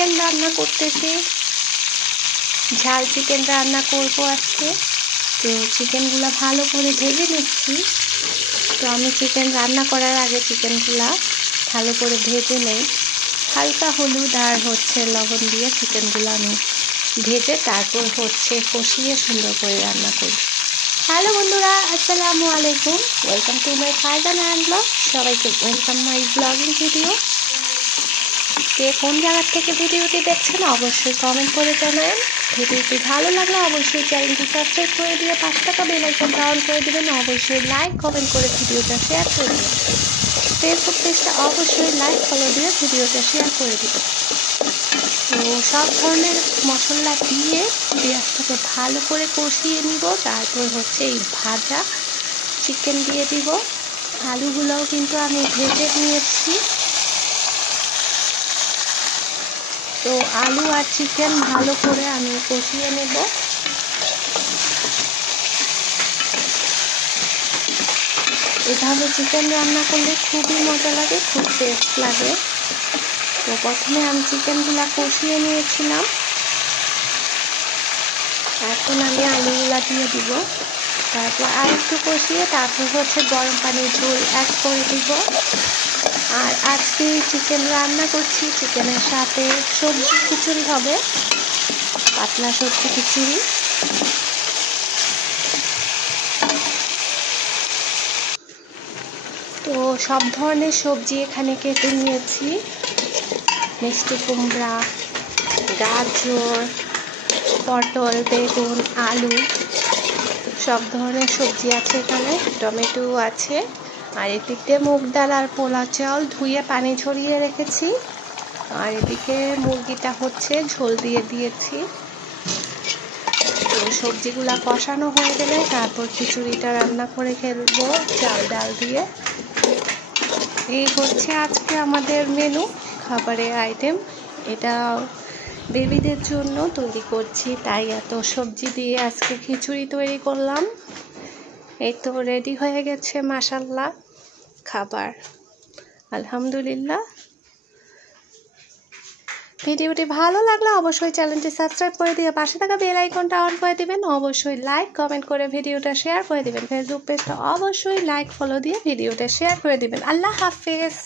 Chicken রান্না করতেছি, ঝাল চিকেন রান্না করব আজকে। তো চিকেনগুলো ভালো করে ভেজে নিচ্ছি। তো আমি চিকেন রান্না করার আগে চিকেনগুলো ভালো করে ভেজে নেই, হালকা হলুদ আর লবণ দিয়ে চিকেনগুলো আমি ভেজে তারপর কষিয়ে সুন্দর করে রান্না করি। হ্যালো বন্ধুরা, আসসালামু আলাইকুম, welcome to my Farzan hand blog. সবাইকে ওয়েলকাম মাই ব্লগিং ভিডিও। কে কোন জায়গার থেকে ভিডিওটি দেখছেন অবশ্যই কমেন্ট করে জানাবেন। ভিডিওটি ভালো লাগলে অবশ্যই চ্যানেলটি সাবস্ক্রাইব করে দিয়ে 5 টাকা বেল আইকনটা অন করে দেবেন। অবশ্যই লাইক কমেন্ট করে ভিডিওটা শেয়ার করে দেবেন। ফেসবুক পেজটা অবশ্যই লাইক ফলো দিয়ে ভিডিওটা শেয়ার করে দেবেন। তো সব ধরনের মশলা দিয়ে পেঁয়াজটাকে ভালো করে কষিয়ে নিব। তারপর এই ভাজা চিকেন দিয়ে দিব। আলুগুলোও কিন্তু আমি ভেজে নিয়েছি। তো আলু আর চিকেন ভালো করে আমি কষিয়ে নেব। এভাবে চিকেন রান্না করলে খুবই মজা লাগে, খুব টেস্ট লাগে। তো প্রথমে আমি চিকেনগুলো কষিয়ে নিয়েছিলাম, এখন আমি আলুগুলা দিয়ে দিব। তারপর আর একটু কষিয়ে তারপর গরম পানির ঝোল অ্যাড করে দিব। আর আজকে চিকেন রান্না করছি, চিকেনের সাথে সবজি খিচুড়ি হবে, পাতলা সবজি খিচুড়ি। তো সব ধরনের সবজি এখানে কেটে নিয়েছি, মিষ্টি কুমড়া, গাজর, পটল, বেগুন, আলু, সব ধরনের সবজি আছে এখানে, টমেটো আছে। আর এদিকে মুগ ডাল আর পোলা চাল ধুয়ে পানি ঝরিয়ে রেখেছি। আর এদিকে মুরগিটা ঝোল দিয়ে দিয়েছি। তো সবজিগুলা কষানো হয়ে গেলে তারপর খিচুড়িটা রান্না করে ফেলবো চাল ডাল দিয়ে। এই আজকে আমাদের মেনু, খাবারের আইটেম। এটা বেবিদের জন্য তৈরি করছি, তাই এত সবজি দিয়ে আজকে খিচুড়ি তৈরি করলাম। এই তো রেডি হয়ে গেছে মাশাআল্লাহ খাবার, আলহামদুলিল্লাহ। ভিডিওটি ভালো লাগলে অবশ্যই চ্যানেলটি সাবস্ক্রাইব করে দিয়ে পাশে থাকা বেল আইকনটা অন করে দিবেন। অবশ্যই লাইক কমেন্ট করে ভিডিওটা শেয়ার করে দিবেন। ফেসবুক পেজটা অবশ্যই লাইক ফলো দিয়ে ভিডিওটা শেয়ার করে দিবেন। আল্লাহ হাফেজ।